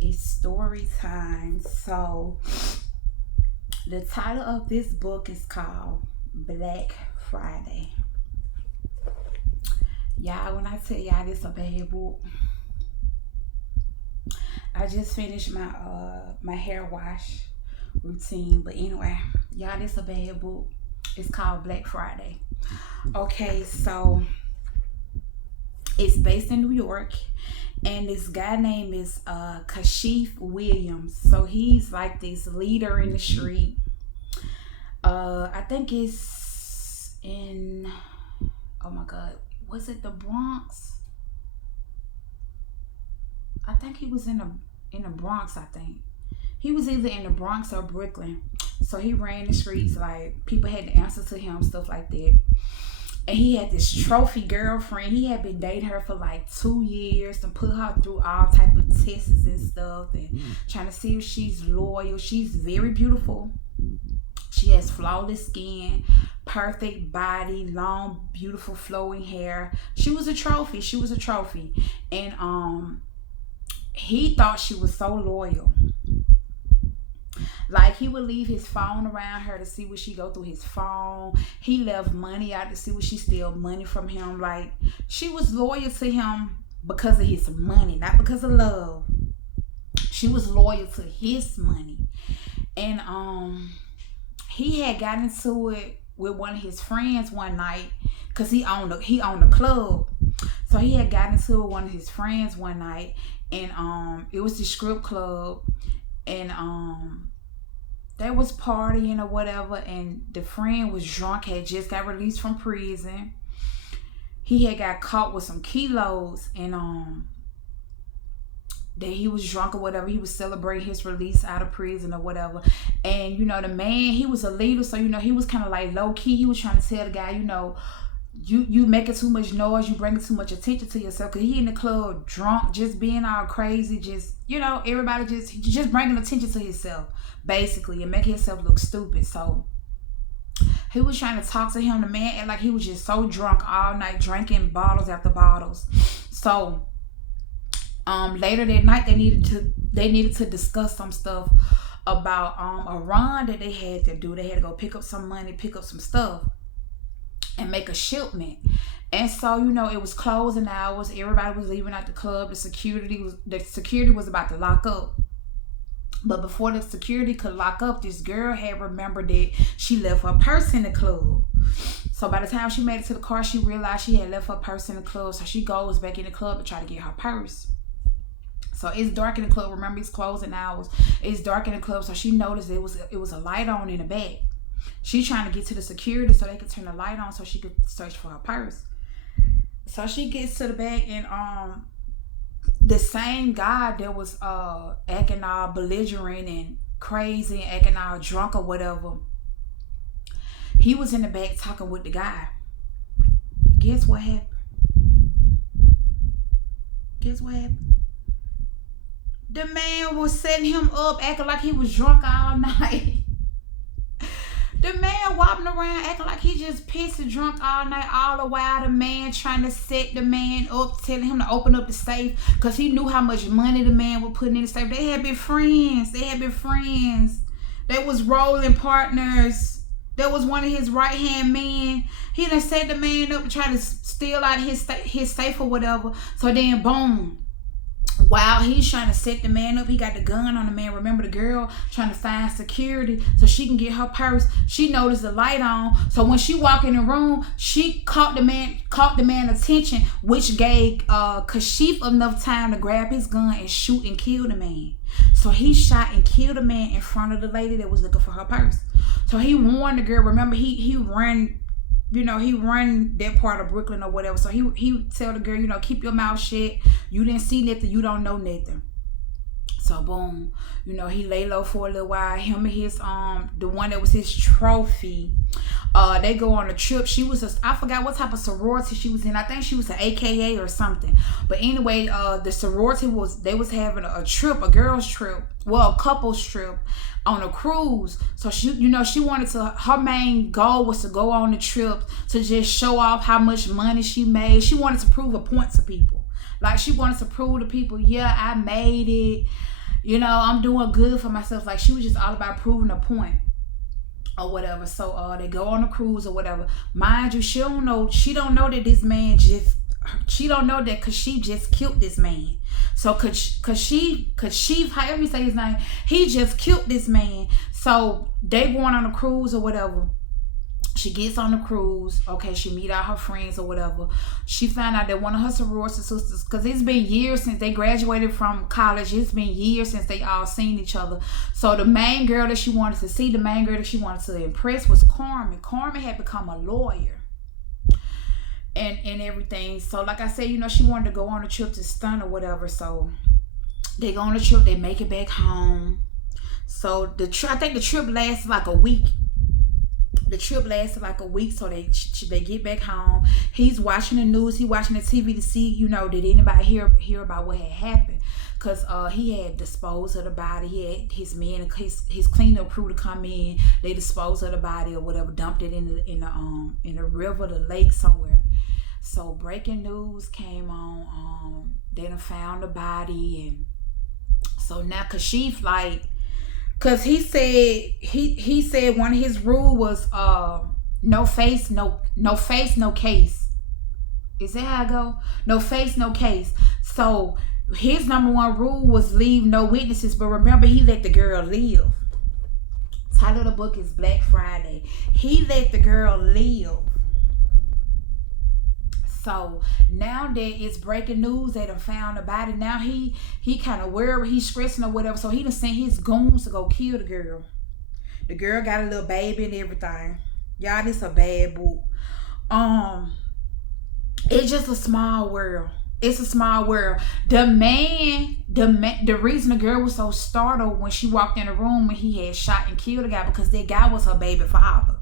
It's story time. So, the title of this book is called Black Friday. Y'all, when I tell y'all this a bad book, I just finished my hair wash routine. But anyway, y'all, this a bad book. It's called Black Friday. Okay, so it's based in New York, and this guy name is Kashif Williams. So he's like this leader in the street. I think it's in, oh my God, was it the Bronx? I think he was in the Bronx. I think he was either in the Bronx or Brooklyn. So he ran the streets, like people had to answer to him, stuff like that. And he had this trophy girlfriend. He had been dating her for like 2 years and put her through all type of tests and stuff, and trying to see if she's loyal. She's very beautiful. She has flawless skin, perfect body, long, beautiful flowing hair. She was a trophy. She was a trophy. And he thought she was so loyal. Like, he would leave his phone around her to see what she go through his phone. He left money out to see what she steal money from him. Like, she was loyal to him because of his money, not because of love. She was loyal to his money. And he had gotten into it with one of his friends one night, because he owned a club. So he had gotten into it with one of his friends one night, and it was the strip club, and they was partying or whatever, and the friend was drunk, had just got released from prison. He had got caught with some kilos, and that he was drunk or whatever. He was celebrating his release out of prison or whatever. And the man, he was a leader, so he was kind of like low key. He was trying to tell the guy, you making too much noise, you bringing too much attention to yourself, because he in the club drunk, just being all crazy, just everybody just bringing attention to himself basically, and making himself look stupid. So he was trying to talk to him. The man and like he was just so drunk all night, drinking bottles after bottles. So later that night, they needed to discuss some stuff about a run that they had to do. They had to go pick up some money, pick up some stuff, and make a shipment. And so it was closing hours. Everybody was leaving out the club. The security was about to lock up. But before the security could lock up, this girl had remembered that she left her purse in the club. So by the time she made it to the car, she realized she had left her purse in the club. So she goes back in the club to try to get her purse. So it's dark in the club. Remember, it's closing hours. It's dark in the club. So she noticed it was a light on in the back. She's trying to get to the security so they could turn the light on so she could search for her purse. So she gets to the back, and the same guy that was acting all belligerent and crazy and acting all drunk or whatever, he was in the back talking with the guy. Guess what happened? The man was setting him up, acting like he was drunk all night. The man wobbling around acting like he just pissed and drunk all night, all the while the man trying to set the man up, telling him to open up the safe, because he knew how much money the man was putting in the safe. They had been friends. They was rolling partners. That was one of his right-hand men. He done set the man up and try to steal out his safe or whatever. So then, boom. While he's trying to set the man up, he got the gun on the man. Remember, the girl trying to find security so she can get her purse. She noticed the light on, so when she walked in the room, she caught the man attention, which gave Kashif enough time to grab his gun and shoot and kill the man. So he shot and killed the man in front of the lady that was looking for her purse. So he warned the girl. Remember, he ran. He run that part of Brooklyn or whatever. So he tell the girl, keep your mouth shut. You didn't see nothing. You don't know nothing. So boom, he lay low for a little while. Him and his the one that was his trophy, they go on a trip. She was I forgot what type of sorority she was in. I think she was an AKA or something. But anyway, the sorority they was having a trip, a girls trip, a couples trip on a cruise. So she wanted her main goal was to go on the trip to just show off how much money she made. She wanted to prove a point to people. Like she wanted to prove to people, yeah, I made it. I'm doing good for myself. Like she was just all about proving a point or whatever. So they go on a cruise or whatever. Mind you, she don't know that this man just she don't know that because she just killed this man. So cause she however you say his name, he just killed this man. So they going on a cruise or whatever. She gets on the cruise. Okay, she meet all her friends or whatever. She found out that one of her sorority sisters, because it's been years since they graduated from college. It's been years since they all seen each other. So the main girl that she wanted to see, the main girl that she wanted to impress was Carmen. Carmen had become a lawyer and everything. So like I said, she wanted to go on a trip to Stun or whatever. So they go on a trip. They make it back home. So I think the trip lasted like a week. So they get back home. He's watching the news. He watching the TV to see, did anybody hear about what had happened? Because he had disposed of the body. He had his men, his cleanup crew to come in. They disposed of the body or whatever, dumped it in the river, the lake somewhere. So breaking news came on. They done found the body, and so now Kashif because he said one of his rule was no face, no case. Is that how I go? No face, no case. So his number one rule was leave no witnesses. But remember, he let the girl live. Title of the book is Black Friday. He let the girl live. So now that it's breaking news, they done found the body. Now he kind of worried, he's stressing or whatever. So he done sent his goons to go kill the girl. The girl got a little baby and everything. Y'all, this a bad book. It's just a small world. It's a small world. The reason the girl was so startled when she walked in the room when he had shot and killed the guy, because that guy was her baby father.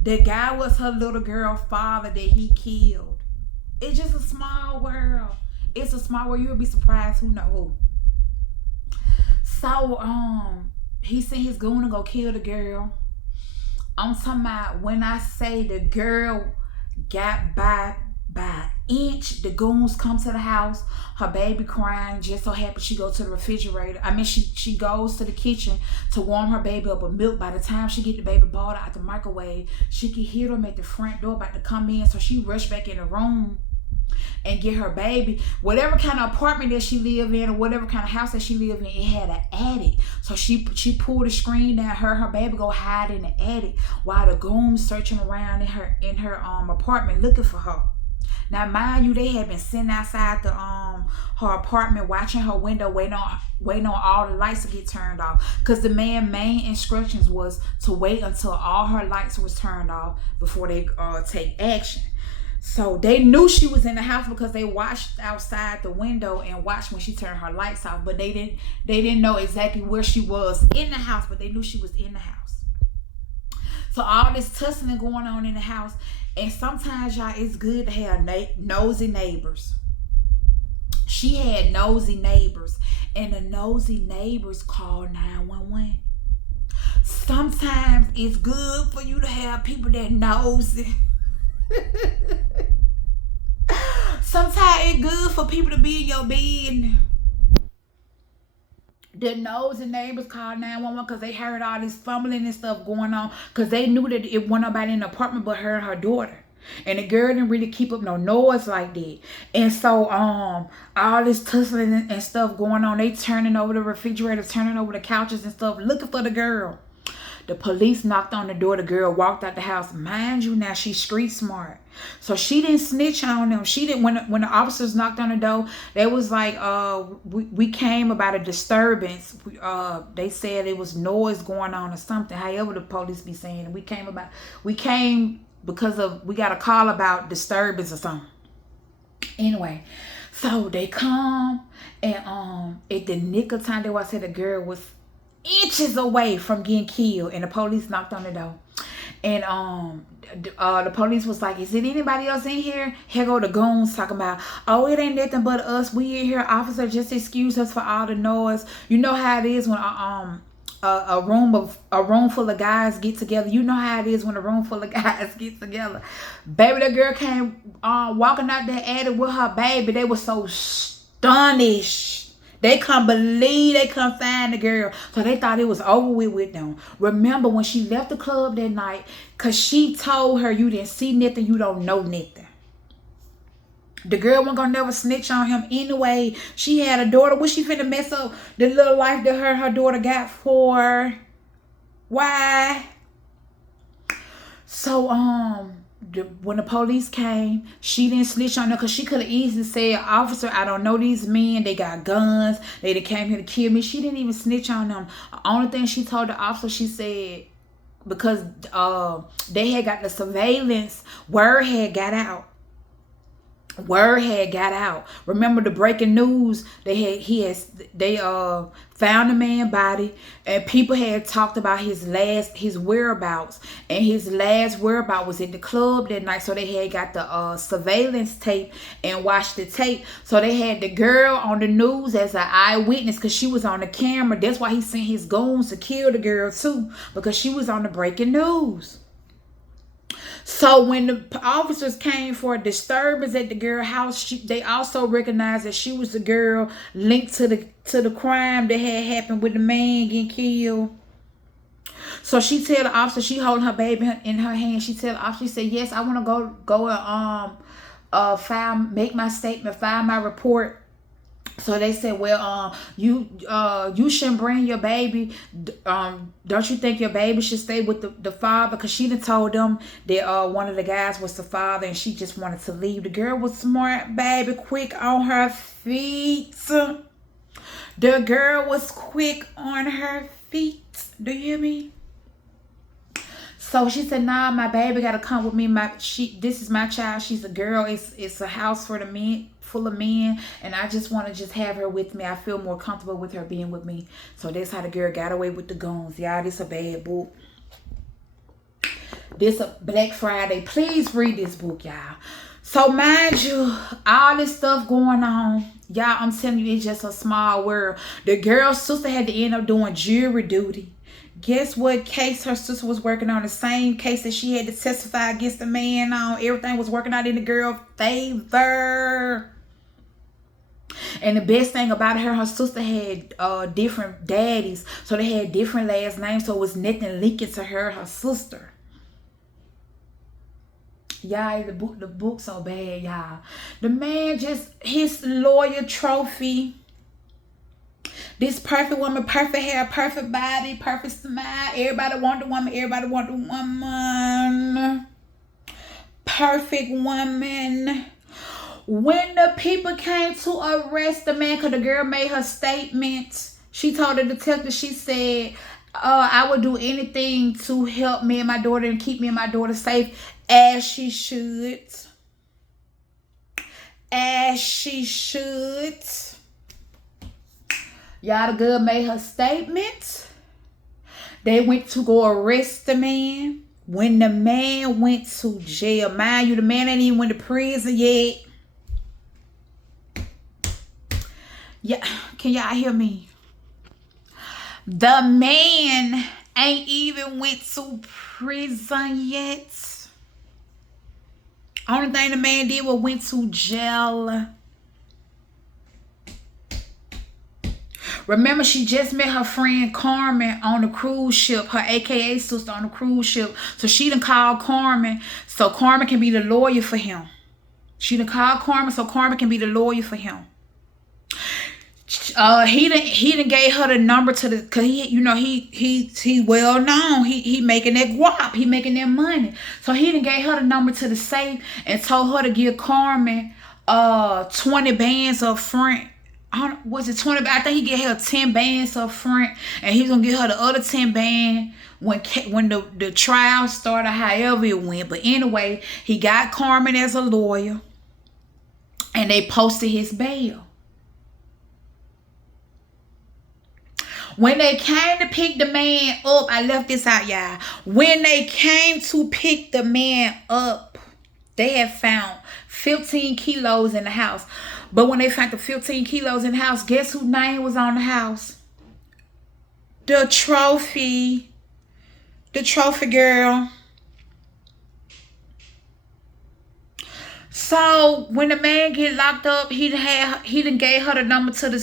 The guy was her little girl father that he killed. It's just a small world. It's a small world. You'll be surprised who know who. So he sent his goon to go kill the girl. I'm talking about when I say the girl got by an inch, the goons come to the house, her baby crying, just so happy she go to the refrigerator. She goes to the kitchen to warm her baby up with milk. By the time she get the baby ball out the microwave, she can hear them at the front door about to come in. So she rushed back in the room and get her baby. Whatever kind of apartment that she lived in or whatever kind of house that she lived in, it had an attic. So she pulled the screen down, her baby go hide in the attic while the goons searching around in her apartment looking for her. Now, mind you, they had been sitting outside her apartment, watching her window, waiting on all the lights to get turned off. Because the man's main instructions was to wait until all her lights was turned off before they take action. So they knew she was in the house because they watched outside the window and watched when she turned her lights off. But they didn't know exactly where she was in the house, but they knew she was in the house. So all this tussling going on in the house. And sometimes, y'all, it's good to have nosy neighbors. She had nosy neighbors. And the nosy neighbors called 911. Sometimes it's good for you to have people that nosy. Sometimes it's good for people to be in your bed. The nosy neighbors called 911 because they heard all this fumbling and stuff going on, because they knew that it wasn't nobody in the apartment but her and her daughter. And the girl didn't really keep up no noise like that. And so all this tussling and stuff going on, they turning over the refrigerator, turning over the couches and stuff, looking for the girl. The police knocked on the door. The girl walked out the house. Mind you, now she's street smart. So she didn't snitch on them. She didn't. When the officers knocked on the door, they was like, we came about a disturbance. They said it was noise going on or something. However the police be saying, we came because we got a call about disturbance or something. Anyway, so they come and at the nick of time, I said the girl was inches away from getting killed, and the police knocked on the door. And the police was like, is it anybody else in here? Here go the goons talking about, oh, it ain't nothing but us. We in here, officer, just excuse us for all the noise. You know how it is when a room full of guys get together. You know how it is when a room full of guys get together. Baby, the girl came walking out there at it with her baby. They were so astonished. They couldn't believe they couldn't find the girl. So they thought it was over with them. Remember when she left the club that night, because she told her, you didn't see nothing, you don't know nothing. The girl wasn't gonna never snitch on him anyway. She had a daughter. Was she finna mess up the little life that her daughter got for? Why? So when the police came, she didn't snitch on her because she could have easily said, officer, I don't know these men. They got guns. They came here to kill me. She didn't even snitch on them. The only thing she told the officer, she said, because they had got the surveillance, word had got out. Word had got out. Remember the breaking news? They found the man's body, and people had talked about his whereabouts, and his last whereabouts was at the club that night. So they had got the surveillance tape and watched the tape. So they had the girl on the news as an eyewitness because she was on the camera. That's why he sent his goons to kill the girl too, because she was on the breaking news. So when the officers came for a disturbance at the girl house, they also recognized that she was the girl linked to the crime that had happened with the man getting killed. So she tell the officer, she holding her baby in her hand. She tell the officer, she said, yes, I want to go and make my statement, file my report. So they said, well, you shouldn't bring your baby. Don't you think your baby should stay with the father? Because she done told them that one of the guys was the father, and she just wanted to leave. The girl was smart, baby, quick on her feet. The girl was quick on her feet. Do you hear me? So she said, nah, my baby got to come with me. This is my child. She's a girl. It's a house for the men, full of men, and I just want to just have her with me. I feel more comfortable with her being with me. So that's how the girl got away with the guns. Y'all, this a bad book. This a Black Friday. Please read this book, y'all. So mind you, all this stuff going on, y'all, I'm telling you, it's just a small world. The girl's sister had to end up doing jury duty. Guess what case her sister was working on? The same case that she had to testify against the man on. Everything was working out in the girl's favor. And the best thing about her sister had different daddies. So they had different last names. So it was nothing linking to her sister. Y'all, the book so bad, y'all. The man just, his lawyer trophy. This perfect woman, perfect hair, perfect body, perfect smile. Everybody want the woman. Everybody want the woman. Perfect woman. When the people came to arrest the man, because the girl made her statement, she told the detective, she said, I would do anything to help me and my daughter and keep me and my daughter safe, as she should. As she should. Y'all, the girl made her statement. They went to go arrest the man. When the man went to jail, mind you, the man ain't even went to prison yet. Yeah, can y'all hear me? The man ain't even went to prison yet. Only thing the man did was went to jail. Remember, she just met her friend Carmen on the cruise ship, her AKA sister on the cruise ship. So she done called Carmen, so Carmen can be the lawyer for him. She done called Carmen, so Carmen can be the lawyer for him. He done gave her the number to the, cause he well known. He making that guap. He making that money. So he done gave her the number to the safe and told her to give Carmen 20 bands up front. Was it 20? I think he gave her 10 bands up front, and he's gonna give her the other 10 band when the trial started, however it went. But anyway, he got Carmen as a lawyer, and they posted his bail. When they came to pick the man up, I left this out, y'all. When they came to pick the man up, they had found 15 kilos in the house. But when they found the 15 kilos in the house, guess whose name was on the house? the trophy, girl. So when the man get locked up, he done gave her the number to the